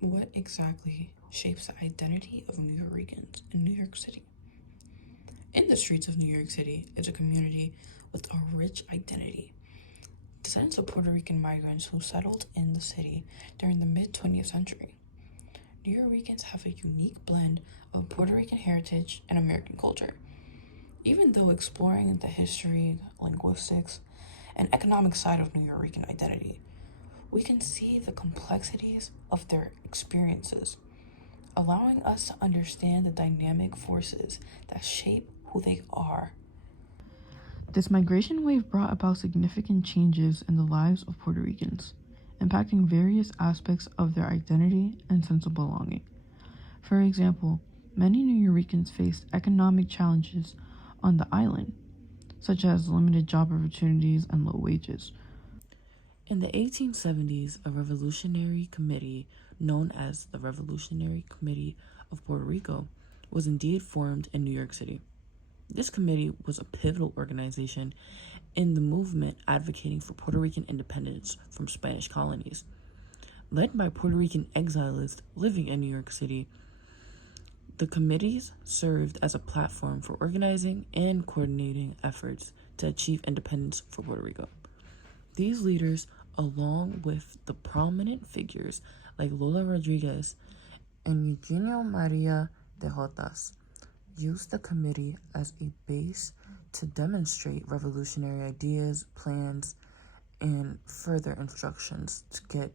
What exactly shapes the identity of Nuyorican in New York City? In the streets of New York City is a community with a rich identity. Descendants of Puerto Rican migrants who settled in the city during the mid 20th century. Nuyorican have a unique blend of Puerto Rican heritage and American culture. Even though exploring the history, linguistics, and economic side of Nuyorican identity, we can see the complexities of their experiences, allowing us to understand the dynamic forces that shape who they are. This migration wave brought about significant changes in the lives of Puerto Ricans, impacting various aspects of their identity and sense of belonging. For example, many Nuyorican faced economic challenges on the island, such as limited job opportunities and low wages. In the 1870s, a revolutionary committee known as the Revolutionary Committee of Puerto Rico was indeed formed in New York City. This committee was a pivotal organization in the movement advocating for Puerto Rican independence from Spanish colonies. Led by Puerto Rican exiles living in New York City, the committees served as a platform for organizing and coordinating efforts to achieve independence for Puerto Rico. These leaders, along with the prominent figures like Lola Rodriguez and Eugenio Maria de Jotas, used the committee as a base to demonstrate revolutionary ideas, plans, and further instructions to get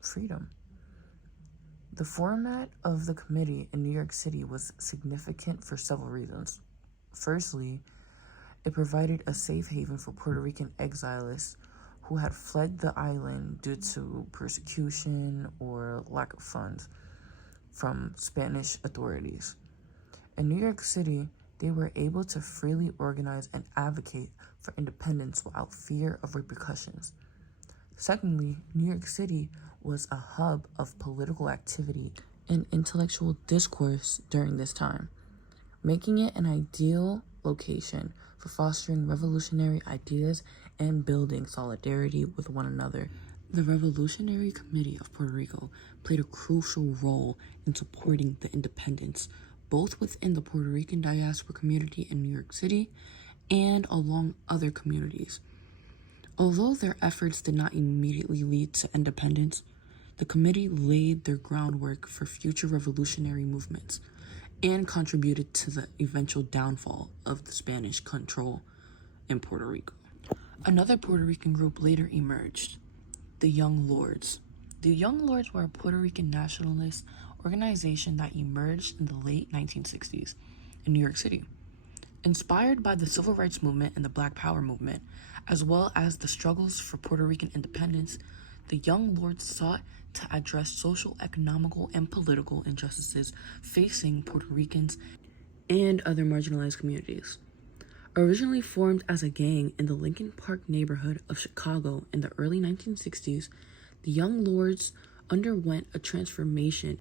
freedom. The format of the committee in New York City was significant for several reasons. Firstly, it provided a safe haven for Puerto Rican exiles who had fled the island due to persecution or lack of funds from Spanish authorities. In New York City, they were able to freely organize and advocate for independence without fear of repercussions. Secondly, New York City was a hub of political activity and intellectual discourse during this time, making it an ideal location for fostering revolutionary ideas and building solidarity with one another. The Revolutionary Committee of Puerto Rico played a crucial role in supporting the independence, both within the Puerto Rican diaspora community in New York City and along other communities. Although their efforts did not immediately lead to independence, the committee laid their groundwork for future revolutionary movements and contributed to the eventual downfall of the Spanish control in Puerto Rico. Another Puerto Rican group later emerged, the Young Lords. The Young Lords were a Puerto Rican nationalist organization that emerged in the late 1960s in New York City. Inspired by the Civil Rights Movement and the Black Power Movement, as well as the struggles for Puerto Rican independence, the Young Lords sought to address social, economical, and political injustices facing Puerto Ricans and other marginalized communities. Originally formed as a gang in the Lincoln Park neighborhood of Chicago in the early 1960s, the Young Lords underwent a transformation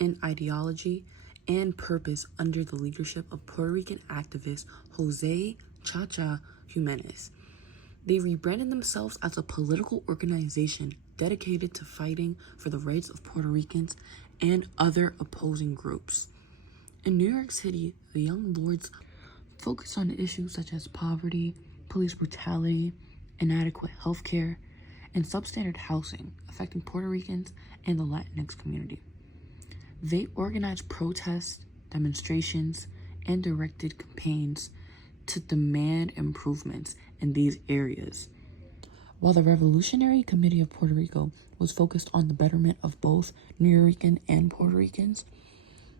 in ideology and purpose under the leadership of Puerto Rican activist Jose Chacha Jimenez. They rebranded themselves as a political organization dedicated to fighting for the rights of Puerto Ricans and other opposing groups. In New York City, the Young Lords focused on issues such as poverty, police brutality, inadequate health care, and substandard housing affecting Puerto Ricans and the Latinx community. They organized protests, demonstrations, and directed campaigns to demand improvements in these areas. While the Revolutionary Committee of Puerto Rico was focused on the betterment of both Nuyorican and Puerto Ricans,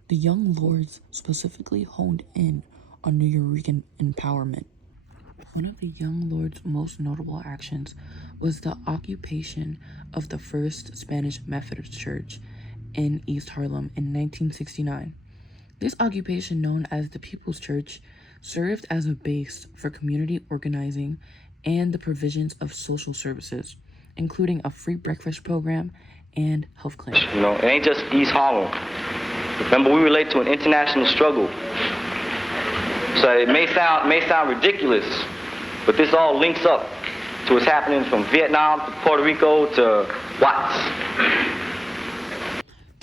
the Young Lords specifically honed in on Nuyorican empowerment. One of the Young Lords' most notable actions was the occupation of the First Spanish Methodist Church in East Harlem in 1969. This occupation, known as the People's Church, served as a base for community organizing and the provisions of social services, including a free breakfast program and health clinics. It ain't just East Harlem. Remember, we relate to an international struggle. So it may sound ridiculous, but this all links up to what's happening from Vietnam to Puerto Rico to Watts.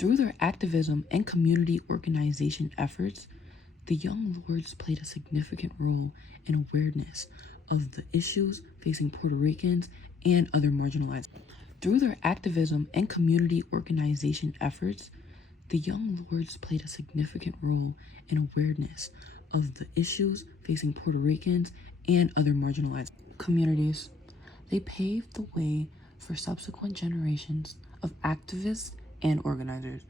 Through their activism and community organization efforts, the Young Lords played a significant role in awareness of the issues facing Puerto Ricans and other marginalized. Through their activism and community organization efforts, the Young Lords played a significant role in awareness of the issues facing Puerto Ricans and other marginalized communities. They paved the way for subsequent generations of activists and organizers